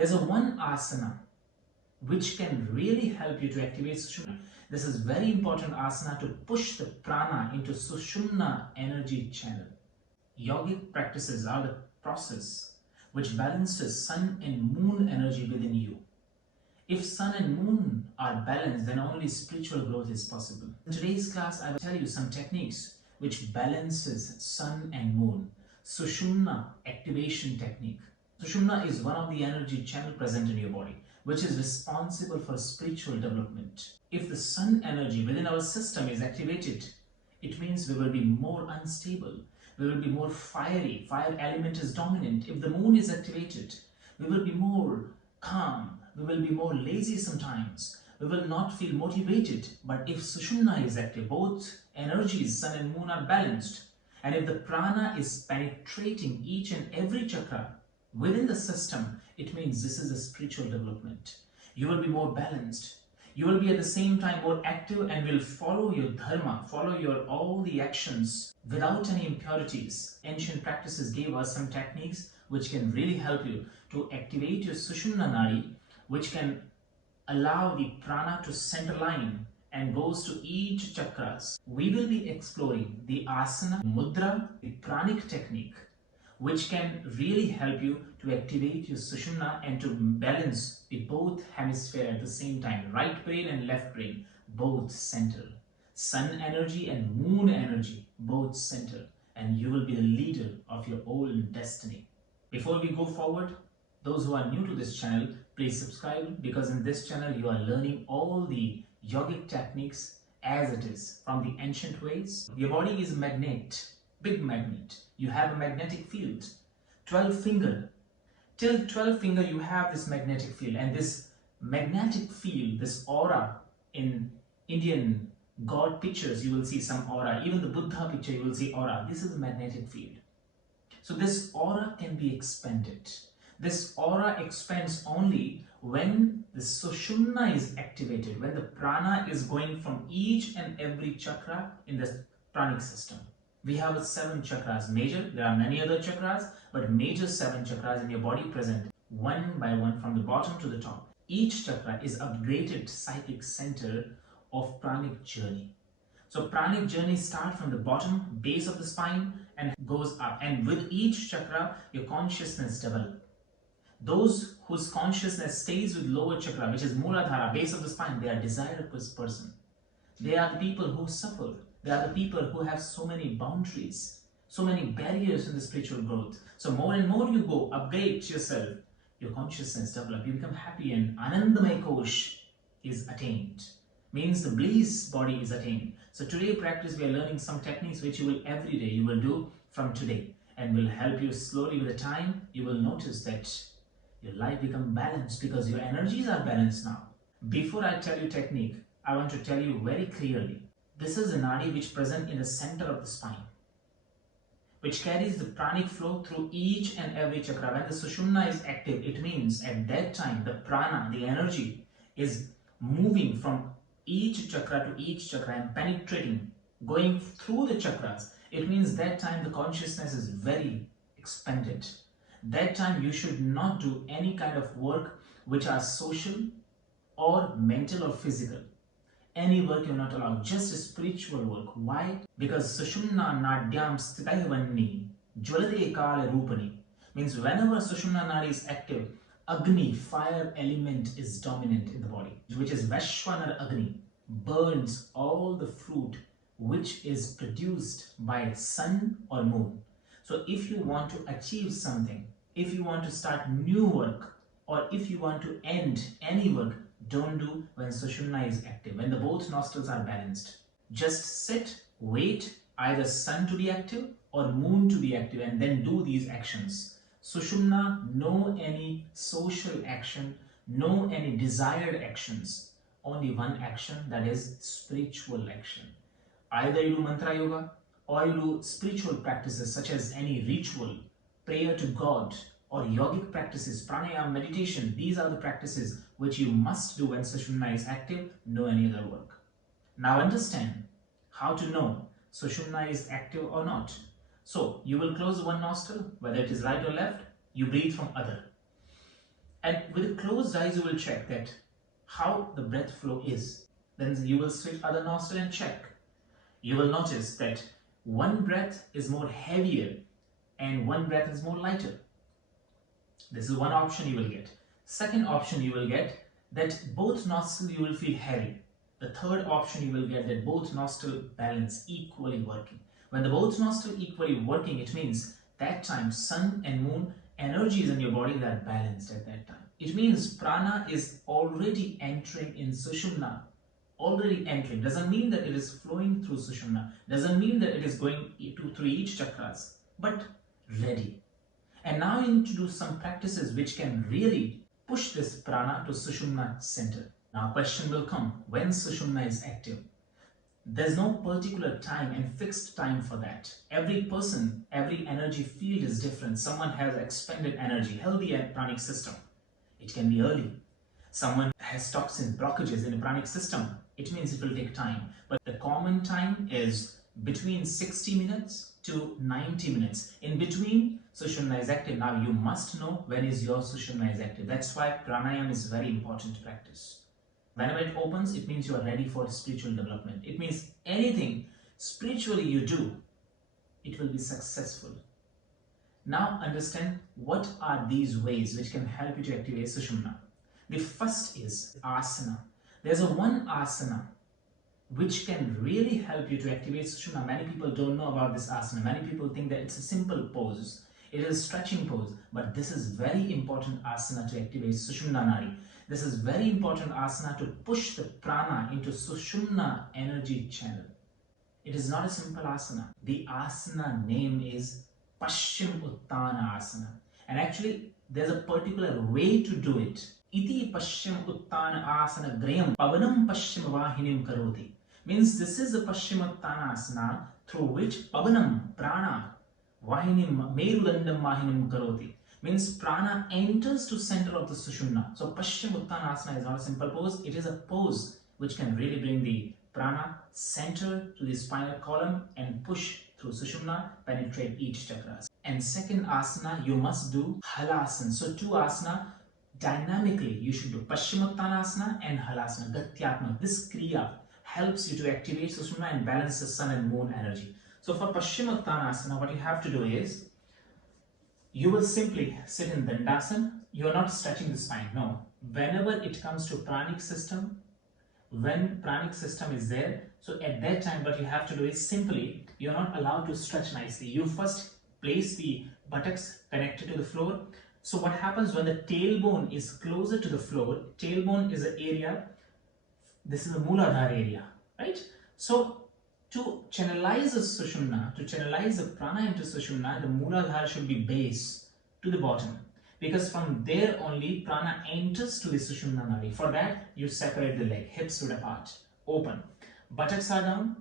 There's a one asana which can really help you to activate Shushumna. This is very important asana to push the prana into Shushumna energy channel. Yogic practices are the process which balances sun and moon energy within you. If sun and moon are balanced, then only spiritual growth is possible. In today's class, I will tell you some techniques which balances sun and moon. Shushumna activation technique. Shushumna is one of the energy channel present in your body, which is responsible for spiritual development. If the sun energy within our system is activated, it means we will be more unstable. We will be more fiery. Fire element is dominant. If the moon is activated, we will be more calm. We will be more lazy sometimes. We will not feel motivated. But if Shushumna is active, both energies, sun and moon, are balanced. And if the prana is penetrating each and every chakra within the system, it means this is a spiritual development. You will be more balanced. You will be at the same time more active and will follow your dharma, follow your all the actions without any impurities. Ancient practices gave us some techniques which can really help you to activate your Shushumna nadi, which can allow the prana to center line and goes to each chakras. We will be exploring the asana, mudra, the pranic technique, which can really help you to activate your Shushumna and to balance the both hemisphere at the same time. Right brain and left brain, both center. Sun energy and moon energy, both center. And you will be the leader of your own destiny. Before we go forward, those who are new to this channel, please subscribe, because in this channel you are learning all the yogic techniques as it is from the ancient ways. Your body is a magnet, big magnet. You have a magnetic field, 12 finger. Till 12 finger you have this magnetic field, and this magnetic field, this aura, in Indian god pictures you will see some aura, even the Buddha picture you will see aura. This is a magnetic field. So this aura can be expanded. This aura expands only when the Shushumna is activated, when the prana is going from each and every chakra in the pranic system. We have 7 chakras, major. There are many other chakras, but major 7 chakras in your body present, one by one from the bottom to the top. Each chakra is upgraded psychic center of pranic journey. So pranic journey starts from the bottom, base of the spine, and goes up. And with each chakra, your consciousness develops. Those whose consciousness stays with lower chakra, which is Muladhara, base of the spine, they are desired person. They are the people who suffer. They are the people who have so many boundaries, so many barriers in the spiritual growth. So more and more you go, upgrade yourself, your consciousness develop, you become happy, and Anandamay Kosh is attained. Means the bliss body is attained. So today practice, we are learning some techniques which you will every day, you will do from today, and will help you slowly with the time. You will notice that your life become balanced because your energies are balanced now. Before I tell you technique, I want to tell you very clearly. This is a nadi which present in the center of the spine, which carries the pranic flow through each and every chakra. When the Shushumna is active, it means at that time the prana, the energy, is moving from each chakra to each chakra and penetrating, going through the chakras. It means that time the consciousness is very expanded. That time you should not do any kind of work which are social or mental or physical. Any work you're not allowed, just spiritual work. Why? Because Shushumna Nadyam Sthitaivanni Jwalade Kala Rupani means whenever Shushumna Nadi is active, Agni, fire element, is dominant in the body, which is Vaishwanar Agni, burns all the fruit which is produced by sun or moon. So if you want to achieve something, if you want to start new work, or if you want to end any work, don't do when Shushumna is active, when the both nostrils are balanced. Just sit, wait, either sun to be active or moon to be active, and then do these actions. Shushumna, no any social action, no any desired actions. Only one action, that is spiritual action. Either you do mantra yoga or you do spiritual practices such as any ritual, prayer to God, or yogic practices, pranayama, meditation. These are the practices which you must do when Shushumna is active, no any other work. Now understand how to know Shushumna is active or not. So you will close one nostril, whether it is right or left, you breathe from other. And with closed eyes, you will check that how the breath flow is. Then you will switch other nostril and check. You will notice that one breath is more heavier and one breath is more lighter. This is one option you will get. Second option you will get that both nostrils you will feel heavy. The third option you will get that both nostrils balance equally working. When the both nostrils equally working, it means that time sun and moon energies in your body that are balanced at that time. It means prana is already entering in Shushumna. Already entering. Doesn't mean that it is flowing through Shushumna. Doesn't mean that it is going through each chakras. But ready. And now you need to do some practices which can really push this prana to Shushumna center. Now question will come, when Shushumna is active? There's no particular time and fixed time for that. Every person, every energy field is different. Someone has expended energy, healthy and pranic system. It can be early. Someone has toxin blockages in the pranic system. It means it will take time. But the common time is between 60 minutes to 90 minutes. In between, Shushumna is active. Now you must know when is your Shushumna is active. That's why pranayama is very important to practice. Whenever it opens, it means you are ready for spiritual development. It means anything spiritually you do, it will be successful. Now understand what are these ways which can help you to activate Shushumna. The first is asana. There's a one asana which can really help you to activate Shushumna. Many people don't know about this asana. Many people think that it's a simple pose. It is a stretching pose, but this is very important asana to activate Shushumna nadi. This is very important asana to push the prana into Shushumna energy channel. It is not a simple asana. The asana name is pashchimottanasana. And actually, there's a particular way to do it. Iti pashchimottanasana grayam pavanam pashchimavahinim karoti. Means this is a pashchimottanasana through which pavanam, prana, vahinim, merudandam vahinim karoti. Means prana enters to center of the Shushumna. So pashchimottanasana is not a simple pose. It is a pose which can really bring the prana center to the spinal column and push through Shushumna, penetrate each chakras. And second asana, you must do Halasana. So two asana, dynamically you should do pashchimottanasana and Halasana, gatyatma. This kriya helps you to activate Shushumna and balance the sun and moon energy. So for pashchimottanasana, what you have to do is, you will simply sit in Dandasana. You are not stretching the spine. No. Whenever it comes to pranic system, when pranic system is there, so at that time what you have to do is simply, you are not allowed to stretch nicely. You first place the buttocks connected to the floor. So what happens when the tailbone is closer to the floor, tailbone is an area, this is the Mooladhara area, right? So to channelize the Shushumna, to channelize the prana into Shushumna, the Mooladhara should be base to the bottom. Because from there only prana enters to the Shushumna nadi. For that, you separate the leg, hips would apart, open. Buttocks are down.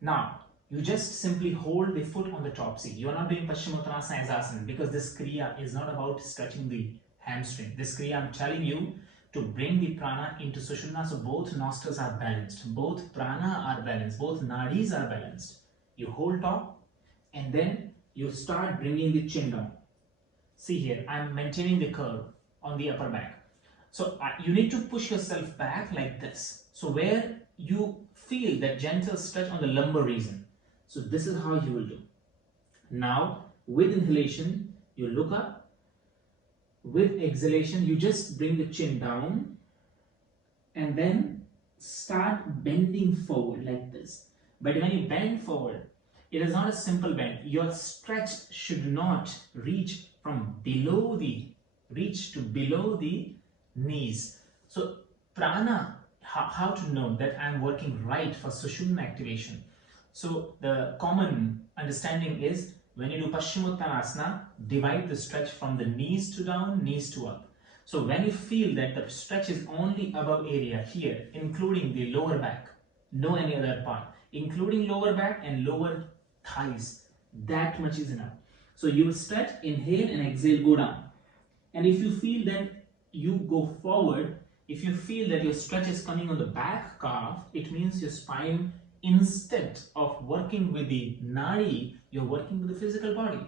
Now, you just simply hold the foot on the top. See, you are not doing pashchimottanasana as asana because this kriya is not about stretching the hamstring. This kriya, I'm telling you, to bring the prana into Shushumna, so both nostrils are balanced, both prana are balanced, both nadis are balanced. You hold top and then you start bringing the chin down. See here, I'm maintaining the curve on the upper back. So you need to push yourself back like this. So where you feel that gentle stretch on the lumbar region. So this is how you will do. Now with inhalation, you look up. With exhalation, you just bring the chin down and then start bending forward like this. But when you bend forward, it is not a simple bend. Your stretch should not reach from below the knees. So prana, how to know that I am working right for Shushumna activation? So the common understanding is, when you do pashchimottanasana, divide the stretch from the knees to down, knees to up. So when you feel that the stretch is only above area here, including the lower back, no any other part, including lower back and lower thighs, that much is enough. So you will stretch, inhale and exhale, go down. And if you feel that you go forward, if you feel that your stretch is coming on the back calf, it means your spine, instead of working with the nadi, you're working with the physical body.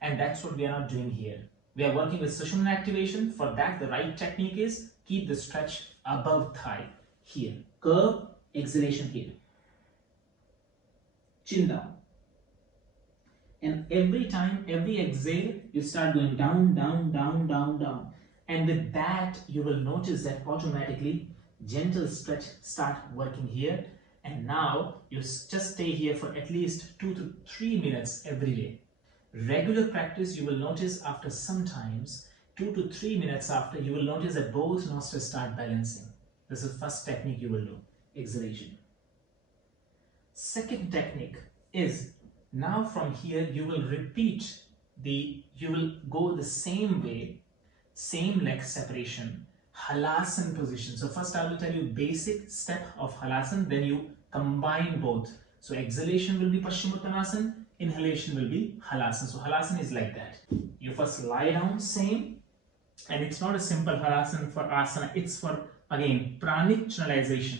And that's what we are not doing here. We are working with Shushumna activation. For that, the right technique is keep the stretch above thigh. Here. Curve, exhalation here. Chin down. And every time, every exhale, you start going down, down, down, down, down. And with that, you will notice that automatically gentle stretch start working here. And now you just stay here for at least 2 to 3 minutes every day. Regular practice, you will notice after sometimes 2 to 3 minutes after, you will notice that both nostrils start balancing. This is the first technique you will do, exhalation. Second technique is, now from here you will repeat you will go the same way, same leg separation, Halasana position. So first I will tell you basic step of Halasana, then you combine both. So exhalation will be pashchimottanasana, inhalation will be Halasana. So Halasana is like that. You first lie down, same, and it's not a simple Halasana for asana, it's for, again, pranic channelization.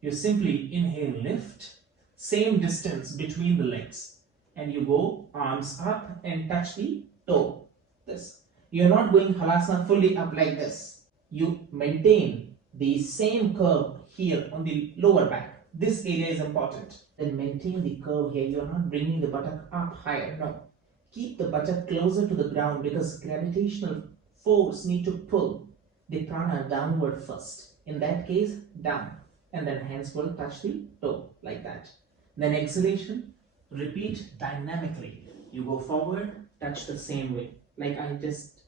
You simply inhale, lift, same distance between the legs, and you go arms up and touch the toe. This. You're not going Halasana fully up like this. You maintain the same curve here on the lower back. This area is important. Then maintain the curve here. You're not bringing the buttock up higher. No. Keep the buttock closer to the ground because gravitational force need to pull the prana downward first. In that case, down. And then hands will touch the toe like that. Then exhalation, repeat dynamically. You go forward, touch the same way, like I just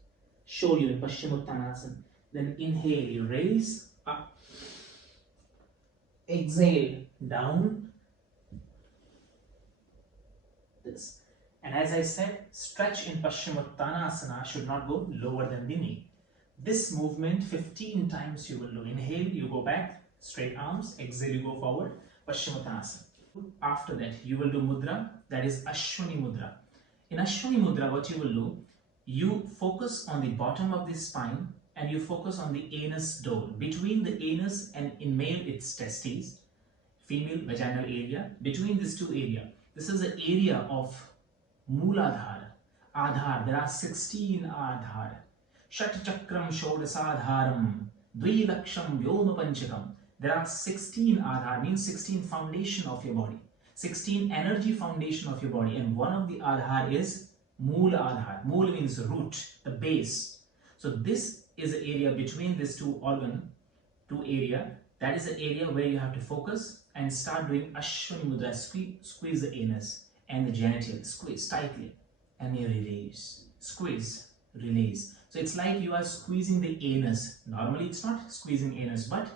showed you in pashchimottanasana. Then inhale, you raise up. Exhale, down. This. And as I said, stretch in pashchimottanasana should not go lower than the knee. This movement 15 times you will do. Inhale, you go back, straight arms. Exhale, you go forward, pashchimottanasana. After that, you will do mudra, that is Ashwini mudra. In Ashwini mudra, what you will do, you focus on the bottom of the spine and you focus on the anus door. Between the anus and in male it's testes, female vaginal area. Between these two areas, this is the area of Mooladhara. Adhar, there are 16 Adhar. Shat Chakram Shodasadharam, Dvilaksham Vyoma Panchakam. There are 16 Adhar, means 16 foundation of your body. 16 energy foundation of your body. And one of the Adhar is Mool Adhar. Mool means root, the base. So this is the area between these two area. That is the area where you have to focus and start doing Ashwini mudra. Squeeze the anus and the genital. Squeeze tightly. And you release. Squeeze, release. So it's like you are squeezing the anus. Normally it's not squeezing anus, but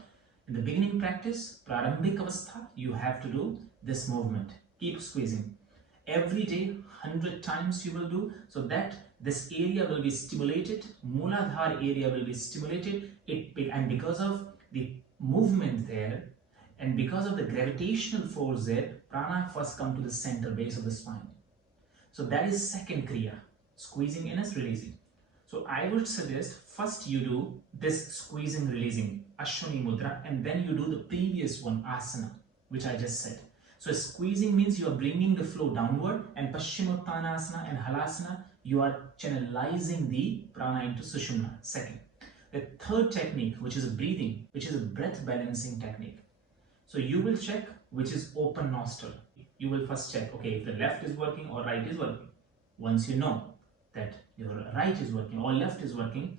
in the beginning practice, Prarambhik Avastha, you have to do this movement. Keep squeezing. Every day, 100 times you will do, so that this area will be stimulated, Mooladhara area will be stimulated, and because of the movement there, and because of the gravitational force there, prana first come to the center base of the spine. So that is second kriya, squeezing anus, releasing. So I would suggest first you do this squeezing, releasing, Ashwini mudra, and then you do the previous one, asana, which I just said. So squeezing means you are bringing the flow downward, and pashchimottanasana and halasana, you are channelizing the prana into Shushumna. Second. The third technique, which is a breathing, which is a breath balancing technique. So you will check which is open nostril. You will first check, okay, if the left is working or right is working. Once you know that your right is working or left is working,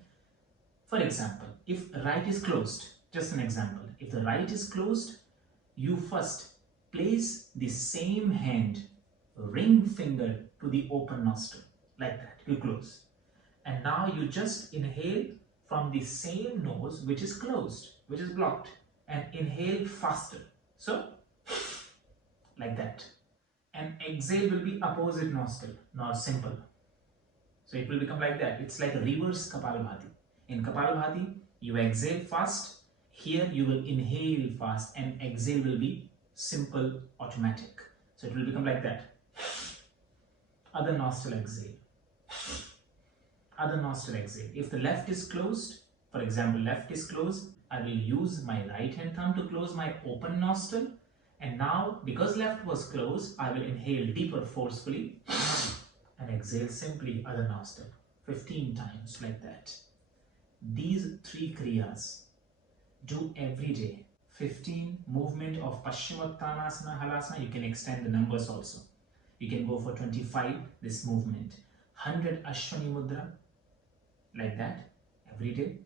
for example, if right is closed, just an example, if the right is closed, you first place the same hand, ring finger to the open nostril, like that, you close. And now you just inhale from the same nose which is closed, which is blocked, and inhale faster. So, like that. And exhale will be opposite nostril, not simple. So it will become like that. It's like a reverse Kapalabhati. In Kapalabhati, you exhale fast. Here you will inhale fast and exhale will be simple, automatic. So it will become like that. Other nostril exhale. Other nostril exhale. If the left is closed, for example, left is closed, I will use my right hand thumb to close my open nostril. And now, because left was closed, I will inhale deeper forcefully and exhale simply other nostril. 15 times like that. These 3 kriyas do every day. 15 movement of pashchimottanasana, halasana. You can extend the numbers also. You can go for 25 this movement. 100 ashwani mudra like that every day.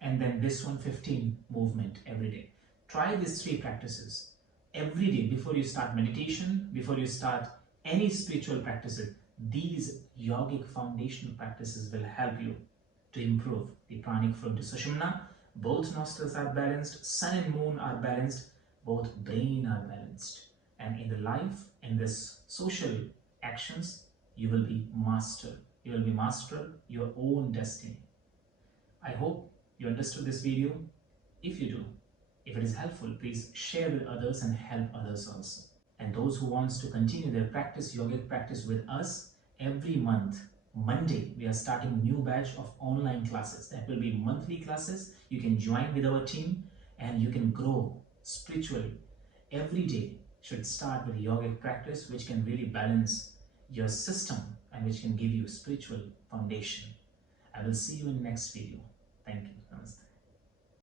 And then this one 15 movement every day. Try these 3 practices every day before you start meditation, before you start any spiritual practices. These yogic foundational practices will help you to improve the pranic flow into Shushumna. Both nostrils are balanced, sun and moon are balanced, both brain are balanced. And in the life, in this social actions, you will be master. You will be master your own destiny. I hope you understood this video. If you do, if it is helpful, please share with others and help others also. And those who wants to continue their practice, yogic practice with us, every month, Monday, we are starting a new batch of online classes. That will be monthly classes. You can join with our team and you can grow spiritually. Every day should start with yogic practice, which can really balance your system and which can give you spiritual foundation. I will see you in next video. Thank you. Namaste.